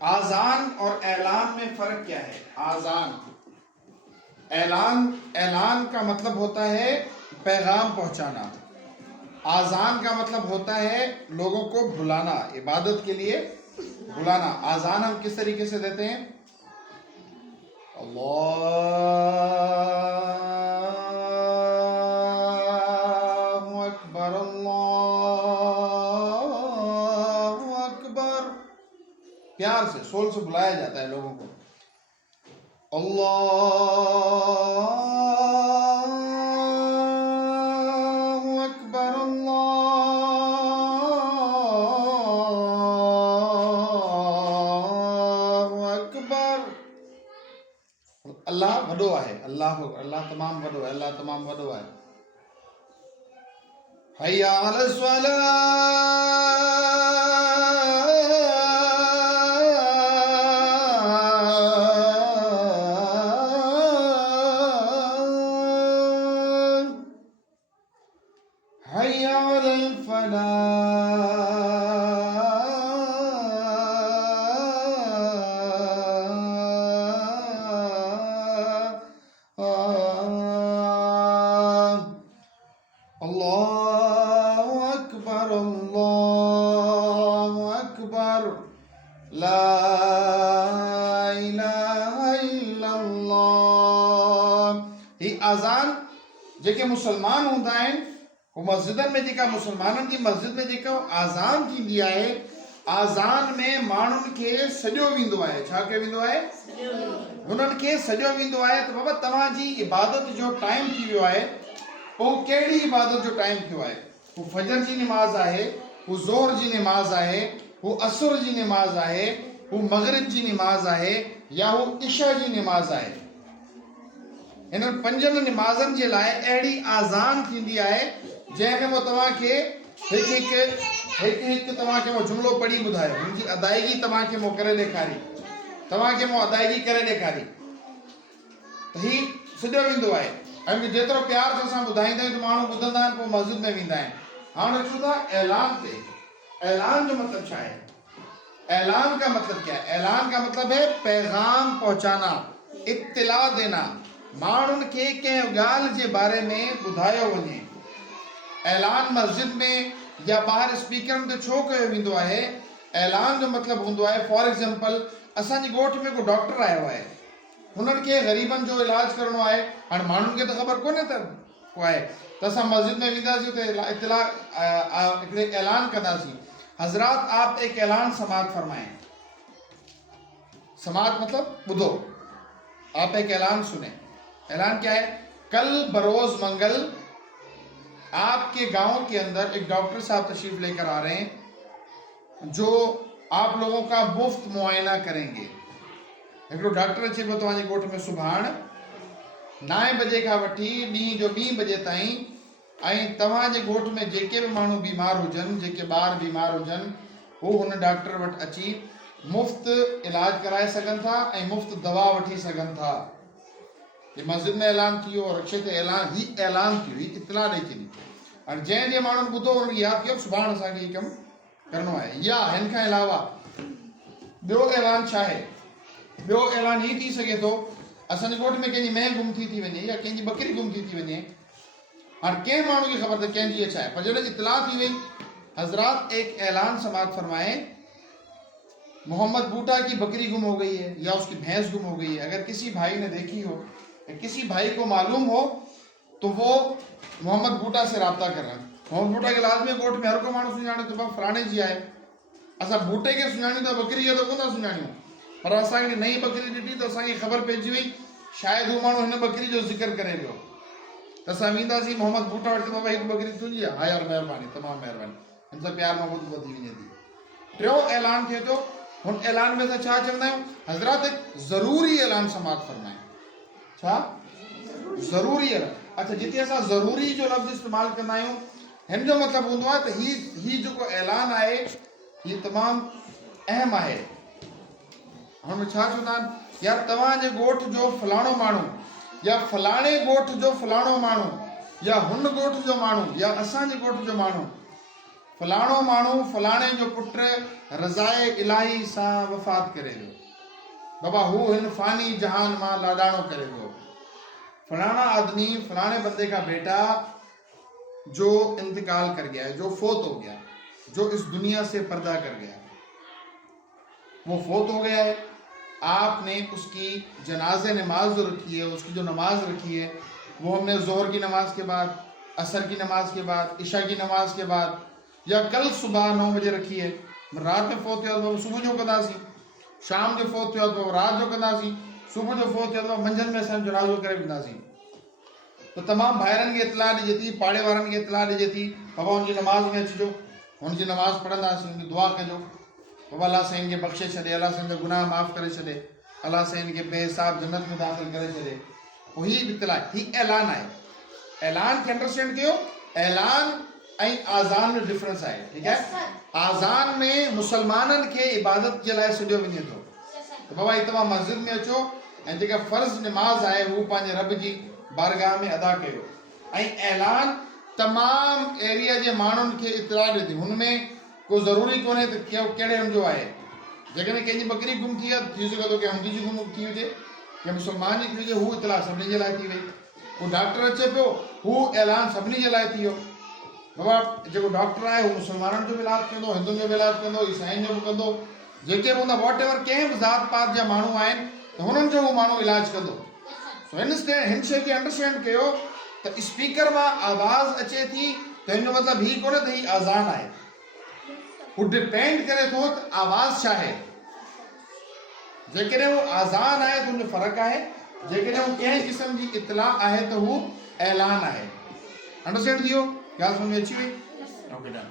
आजान और ऐलान में फर्क क्या है? आजान, ऐलान का मतलब होता है पैगाम पहुंचाना। आजान का मतलब होता है लोगों को बुलाना, इबादत के लिए बुलाना। आजान हम किस तरीके से देते हैं? अल्लाहु अकबर, अल्लाहु अकबर। प्यार से, सोल से बुलाया जाता है लोगों को। अल्लाहु अकबर, अल्लाहु अकबर। अल्लाह वॾो आहे, अल्लाह तमाम वॾो आहे, अल्लाह तमाम वॾो आहे। हय्या अला सलाह, हय्या अलल फलाह। अल्लाहु अकबर, अल्लाहु अकबर, ला इलाहा इल्लल्लाह। ही आज़ान जेके मुसलमान हूंदा आहिनि, वो मस्जिदनि में जेका मुसलमाननि जी मस्जिद में जेका आज़ान थींदी आहे, आज़ान में माण्हुनि खे सॼो वेंदो आहे। छा कयो वेंदो आहे? हुननि खे सॼो वेंदो आहे त बाबा तव्हांजी इबादत जो टाइम थी वियो आहे। वो कहिड़ी इबादत जो टाइम थियो आहे? वो फजर जी नमाज आहे, वो ज़ोहर जी नमाज आहे, वो असर जी नमाज आहे, वो मगरिब जी नमाज आहे, या वो इशा जी नमाज आहे। इन्हनि पंजनि नमाज़नि जे लाइ अहिड़ी आज़ान थींदी आहे जंहिंमें वो तव्हांखे हिकु तव्हांखे वो जुमिलो पढ़ी ॿुधायो, हुनजी अदायगी तव्हांखे वो करे ॾेखारी, तव्हांखे वो अदायगी करे ॾेखारी त ही सॼो वेंदो आहे। ऐं जेतिरो प्यार सां असां ॿुधाईंदा आहियूं त माण्हू ॿुधंदा आहिनि, पोइ मस्जिद में वेंदा आहिनि। हाणे अचूं था ऐलान ते। ऐलान जो मतलब छा है? ऐलान का मतलब क्या है? ऐलान का मतलब है पैगाम पहुंचाना, इत्तिला देना, माण्हुनि खे कंहिं ॻाल्हि जे बारे में ॿुधायो वञे। ऐलान मस्जिद में या ॿाहिरि स्पीकरनि ते छो कयो वेंदो आहे? ऐलान जो मतलब हूंदो आहे, फॉर एग्जाम्पल असांजी ॻोठ में को डॉक्टर आयो आहे, हुननि खे ग़रीबनि जो इलाज करणो आहे। हाणे माण्हुनि खे त ख़बर कोन्हे त को आहे, त असां मस्जिद में वेंदासीं, उते इत्तिला हिकिड़े ऐलान कंदासीं, हज़रात आप एक ऐलान समाअत फरमाएं। समाअत मतलब ॿुधो, आप एक ऐलान सुने। ऐलान क्या है? कल बरोज मंगल आपके गांव के अंदर एक डॉक्टर साहब तशरीफ लेकर आ रहे हैं जो आप लोगों का मुफ्त मुआयना करेंगे। हिकिड़ो डॉक्टर अचे पियो तव्हांजे ॻोठ में सुभाणे 9 बजे खां वठी ॾींहं जो 2 बजे ताईं, ऐं तव्हांजे ॻोठ में जेके बि माण्हू बीमार हुजनि, जेके ॿार बीमार हुजनि, हू हुन डॉक्टर वटि अची मुफ़्त इलाज कराए सघनि था ऐं मुफ़्त दवा वठी सघनि था। ये मस्जिद में ऐलान थियो, रक्षे ते ऐलान, ही ऐलान थियो, ही इत्तिला ॾेई छॾी। और जंहिं माण्हुनि ॿुधो हुनखे यादि कयो सुभाणे असांखे हीउ कमु करिणो आहे। या हिन खां अलावा ॿियो ऐलान छा आहे? ॿियो ऐलान ही थी सघे थो, असांजे ॻोठ में कंहिंजी मेंह गुम थी वञे या कंहिंजी बकरी गुम थी वञे। हाणे कंहिं माण्हू खे ख़बर त कंहिंजी छा आहे, पर जॾहिं इत्तिला थी वई, हज़रात एक ऐलान समाअत फरमाए, मोहम्मद बूटा की बकरी गुम हो गई है या उसकी भैंस गुम हो गई है। अगर किसी भाई ने देखी हो, किसी भाई को मालूम हो, तो वो मोहम्मद बूटा से राब्ता करें। मोहम्मद बूटा के लाज़मी ॻोठ में हर को माण्हू सुञाणे थो, भाउ फलाणे जी आहे। असां बूटे खे सुञाणियूं था, बकरी खे त कोन था सुञाणियूं, पर असांखे नई बकरी ॾिठी त असांखे ख़बर पइजी वई शायदि हू माण्हू हिन बकरी जो ज़िक्र करे पियो। त असां वेंदासीं मोहम्मद बूटा वटि, बाबा हिकु बकरी तुंहिंजी आहे? हा यार महिरबानी, तमामु महिरबानी, हिन सां प्यार मोहबत वधी वञे थी। टियों ऐलान थिए थो। हुन ऐलान में असां छा चवंदा आहियूं? हज़रात एक ज़रूरी ऐलान समाअत फरमाए। छा? ज़रूरी ऐलान। अच्छा, जिते असां ज़रूरी जो लफ़्ज़ इस्तेमालु कंदा आहियूं, हिन जो मतिलबु हूंदो आहे त ही जेको ऐलान आहे हीउ तमामु अहम आहे। हुन में छा चवंदा आहिनि? यार तव्हांजे ॻोठ जो फलाणो माण्हू, या फलाणे ॻोठ जो फलाणो माण्हू, या हुन ॻोठ जो माण्हू, या असांजे ॻोठ जो माण्हू फलाणो माण्हू फलाणे जो पुट रज़ाए इलाही सां वफ़ात करे वियो। बाबा हू हिन फानी जहान मां लाडाणो करे वियो। फलाना आदमी फलाने बंदे का बेटा जो इंतकाल कर गया है, जो फोत हो गया, जो इस दुनिया से पर्दा कर गया, वो फोत हो गया है। आपने उसकी जनाजे नमाज जो रखी है, उसकी जो नमाज रखी है वो हमने जोहर की नमाज के बाद, असर की नमाज के बाद, इशा की नमाज के बाद, या कल सुबह 9 बजे रखी है। रात में फोत थियो तो सुबह जो कंदासीं, शाम जो फोत थियो तो रात जो कंदासीं, सुबह जो फोत थियो तो मंझंदि में असां जनाज़ो करे वेंदासीं। तो तमाम भाइरनि खे इतला ॾिजे थी, पाड़े वारनि खे इतला ॾिजे थी, बाबा हुनजी नमाज में अचिजो, हुनजी नमाज पढ़ंदासीं, हुनजी दुआ कजो, बाबा अल्लाह साईं खे बख़्शे छॾे, अल्लाह साईं जा गुनाह माफ़ करे छॾे, अल्लाह साईं खे बेहिसाब जन्नत में दाख़िल करे छॾे। पोइ ही इतला, ही ऐलान आहे। ऐलान खे अंडरस्टैंड कयो। ऐलान ऐं आज़ान में डिफरेंस आहे, ठीकु आहे। आज़ान में मुसलमाननि खे इबादत जे लाइ सॾियो वञे थो त बाबा ही तव्हां मस्जिद में अचो ऐं जेका फ़र्ज़ नमाज आहे हू पंहिंजे रब जी बारगाह में अदा कयो। ऐं ऐलान तमाम एरिया जे माण्हुनि खे इतला ॾिए थी। हुनमें को ज़रूरी कोन्हे त कहिड़े हंधि जो आहे। जेकॾहिं कंहिंजी बकरी गुम थी आहे थी सघे थो कंहिं हंधि जी गुम थी हुजे, कंहिं मुसलमान जी थी हुजे, हू इतला सभिनी जे लाइ थी वई। को डॉक्टर अचे पियो, हू ऐलान सभिनी जे लाइ थी वियो। बाबा जेको डॉक्टर आहे हू मुसलमाननि जो बि इलाजु कंदो, हिंदुनि जो बि इलाजु कंदो, ईसाइनि जो बि कंदो, जेके बि हूंदा वॉट एवर कंहिं बि ज़ात पात जा माण्हू आहिनि त हुननि जो हू माण्हू इलाजु कंदो। सो हिन शइ खे अंडरस्टैंड कयो त स्पीकर मां आवाज़ अचे थी त हिन जो मतिलबु ही कोन्हे त ही आज़ान आहे। हू डिपेंड करे थो त आवाज़ छा आहे। जेकॾहिं हू आज़ान आहे त हुनजो फ़र्क़ु आहे, जेकॾहिं हू कंहिं क़िस्म जी इतला आहे त हू ऐलान आहे। अंडरस्टैंड थी वियो? ॻाल्हि सम्झ में अची वई? Okay done.